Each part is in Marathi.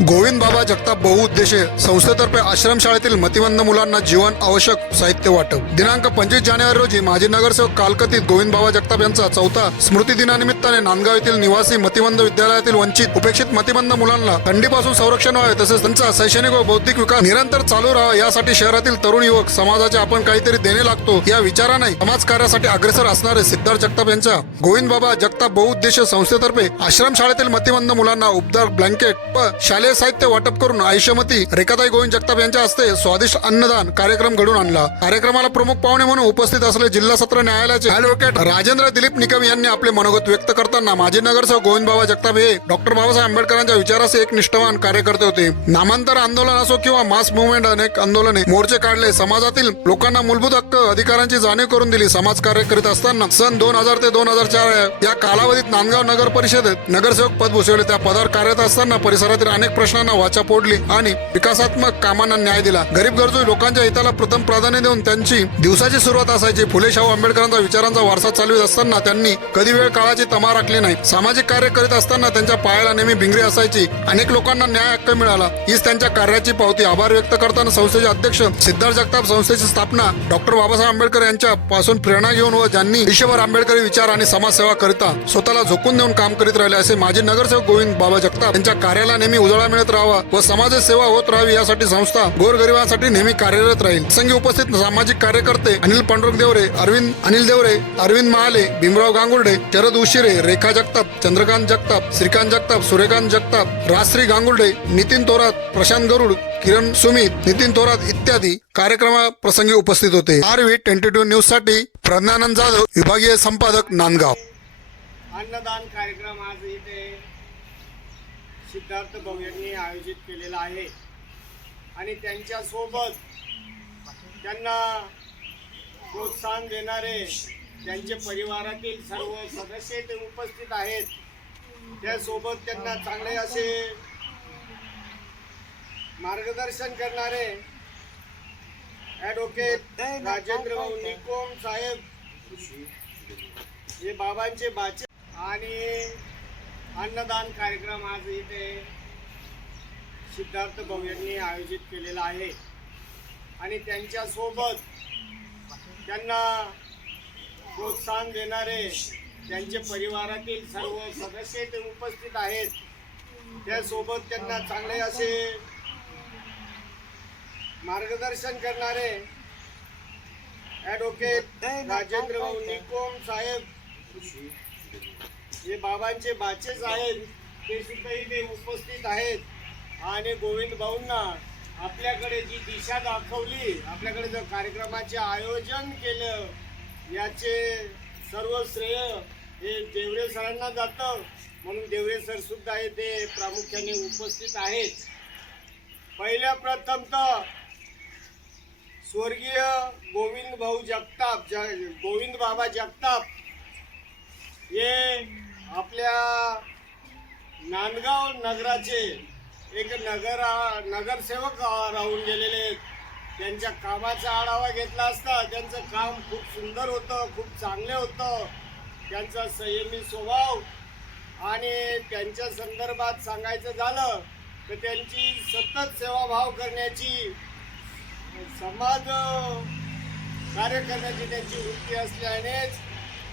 गोविंद बाबा जगताप बहुउद्देशीय संस्थेतर्फे आश्रमशाळेतील मतिमंद मुलांना जीवन आवश्यक साहित्य वाटप. दिनांक पंचवीस जानेवारी रोजी माजी नगरसेवक कालकथित गोविंद बाबा जगताप यांचा चौथा स्मृती दिनानिमित्ताने नांदगाव येथील निवासी मतिमंद विद्यालयातील वंचित उपेक्षित मतिमंद मुलांना थंडीपासून संरक्षण व्हावे तसेच त्यांचा शैक्षणिक व बौद्धिक विकास निरंतर चालू राहावा यासाठी शहरातील तरुण युवक समाजाचे आपण काहीतरी देणे लागतो या विचाराने समाज कार्यासाठी अग्रेसर असणारे सिद्धार्थ जगताप यांच्या गोविंद बाबा जगताप बहुउद्देशीय संस्थेतर्फे आश्रमशाळेतील मतिमंद मुलांना उबदार ब्लँकेट व शालेय साहित्य वाटप करून आयुष्यमती रेखाताई गोविंद जगताप यांच्या हस्ते स्वादिष्ट अन्नदान कार्यक्रम घडून आणला. कार्यक्रमाला प्रमुख पाहुणे म्हणून उपस्थित असलेले जिल्हा सत्र न्यायालयाचे ऍडव्होकेट राजेंद्र दिलीप निकम यांनी आपले मनोगत व्यक्त करताना माजी नगरसेवक गोविंद बाबा जगताप हे डॉक्टर बाबासाहेब आंबेडकरांच्या विचाराचे एक निष्ठावान कार्यकर्ते होते. नामांतर आंदोलन असो किंवा मास मुवमेंट अनेक आंदोलने मोर्चे काढले. समाजातील लोकांना मूलभूत हक्क अधिकारांची जाणीव करून दिली. समाज कार्य करीत असताना सन दोन हजार ते दोन हजार चार या कालावधीत नांदगाव नगर परिषदेत नगरसेवक पद भूषवले. त्या पदावर कार्यरत असताना परिसरातील अनेक प्रश्नांना वाचा फोडली आणि विकासात्मक कामांना न्याय दिला. गरीब गरजू लोकांच्या हिताला प्रथम प्राधान्य देऊन त्यांची दिवसाची सुरुवात असायची. फुले शाहू आंबेडकरांचा विचारांचा वारसा चालवित असताना त्यांनी कधी वेळ काळाची तमा राखली नाही. सामाजिक कार्य करीत असताना त्यांच्या पायाला नेहमी भिंगरी असायची. अनेक लोकांना न्याय हक्क मिळाला. हीच त्यांच्या कार्याची पावती. आभार व्यक्त करताना संस्थेचे अध्यक्ष सिद्धार्थ जगताप संस्थेची स्थापना डॉक्टर बाबासाहेब आंबेडकर यांच्या पासून प्रेरणा घेऊन व ज्यांनी विश्वभर आंबेडकरी विचार आणि समाजसेवा करिता स्वतःला झोकून देऊन काम करीत राहिले असे माजी नगरसेवक गोविंद बाबा जगताप यांच्या कार्याला नेहमी उजळा मिळत राहावा व समाज सेवा होत राहावी यासाठी संस्था गोरगरिबांसाठी नेहमी कार्यरत राहील. संघी उपस्थित सामाजिक कार्यकर्ते अनिल पांडुरंग देवरे अरविंद अनिल देवरे अरविंद महाले भीमराव गांगुर्डे शरद उशिरे रेखा जगताप चंद्रकांत जगताप श्रीकांत जगताप सूर्यकांत जगताप राजश्री गांगुर्डे नितीन थोरात प्रशांत गरुड किरण सुमित नितीन थोरात इत्यादी कार्यक्रमा प्रसंगी उपस्थित होते. आर व्ही ट्वेंटी टू न्यूजसाठी प्रज्ञानंद जाधव विभागीय संपादक नांदगाव. अन्नदान कार्यक्रम आज इथे सिद्धार्थ भाऊ यांनी आयोजित केलेलं आहे. आणि त्यांच्यासोबत त्यांना प्रोत्साहन देणारे त्यांचे परिवारातील सर्व सदस्य ते उपस्थित आहेत. त्यासोबत त्यांना चांगले असे मार्गदर्शन करणारे ॲडव्होकेट राजेंद्र भाऊ निकोम साहेब हे बाबांचे बाचे आणि अन्नदान कार्यक्रम आज इथे सिद्धार्थ भाऊ यांनी आयोजित केलेला आहे. आणि त्यांच्यासोबत त्यांना प्रोत्साहन देणारे त्यांचे परिवारातील सर्व सदस्य ते उपस्थित आहेत. त्यासोबत त्यांना चांगले असे मार्गदर्शन करणारे ॲडव्होकेट राजेंद्र भाऊ निकोम साहेब जे बाबांचे बाचेच आहेत ते सुद्धा इथे उपस्थित आहेत. आणि गोविंद भाऊंना आपल्याकडे जी दिशा दाखवली आपल्याकडे जर कार्यक्रमाचे आयोजन केलं याचे सर्व श्रेय हे देवरे सरांना जातं. म्हणून देवरे सर सुद्धा इथे प्रामुख्याने उपस्थित आहेत. पहिल्या प्रथम तर स्वर्गीय गोविंद भाऊ जगताप ज गोविंद बाबा जगताप हे आपल्या नांदगाव नगराचे एक नगर नगरसेवक राहून गेलेले आहेत. त्यांच्या कामाचा आढावा घेतला असता त्यांचं काम खूप सुंदर होतं खूप चांगले होतं. त्यांचा संयमी स्वभाव आणि त्यांच्या संदर्भात सांगायचं झालं तर त्यांची सतत सेवाभाव करण्याची समाज कार्य करण्याची त्यांची वृत्ती असल्यानेच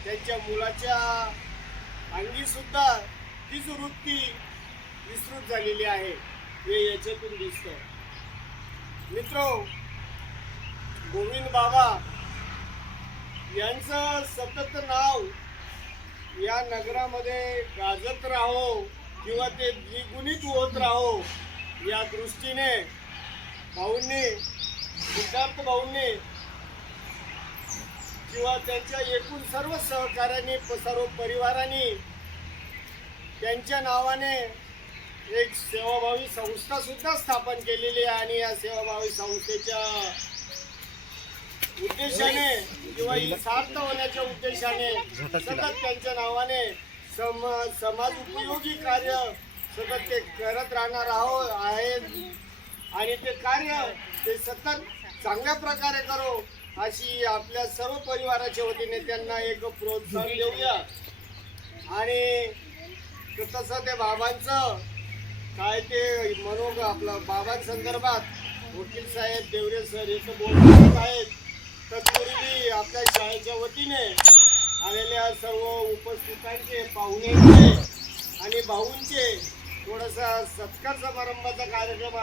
त्यांच्या मुलाच्या अंगी सुद्धा तीच वृत्ती विस्तृत झालेली आहे. हे याच्यातून दिसतं मित्र गोविंद बाबा यांचं सतत नाव या नगरामध्ये गाजत राहो किंवा ते द्विगुणित होत राहो या दृष्टीने भाऊंनी सिद्धार्थ भाऊंनी किंवा त्यांच्या एकूण सर्व सहकाऱ्यांनी सर्व परिवाराने त्यांच्या नावाने एक सेवाभावी संस्था सुद्धा स्थापन केलेली आहे आणि या सेवाभावी संस्थेच्या उद्देशाने किंवा सार्थ होण्याच्या उद्देशाने सतत त्यांच्या नावाने सम समाज उपयोगी कार्य सतत ते करत राहणार आहोत आहेत. आणि ते कार्य ते सतत चांगल्या प्रकारे करो. अशी आपल्या सर्व परिवाराच्या वतीने त्यांना एक प्रोत्साहन देऊया. आणि तसं ते बाबांचं काय ते मनोग आपलं बाबांसंदर्भात वकील साहेब देवरे सर हे बोलत आहेत. तत्पूर्वी आपल्या शाळेच्या वतीने आलेल्या सर्व उपस्थितांचे पाहुण्यांचे आणि भाऊंचे थोडासा सत्कार समारंभाचा कार्यक्रम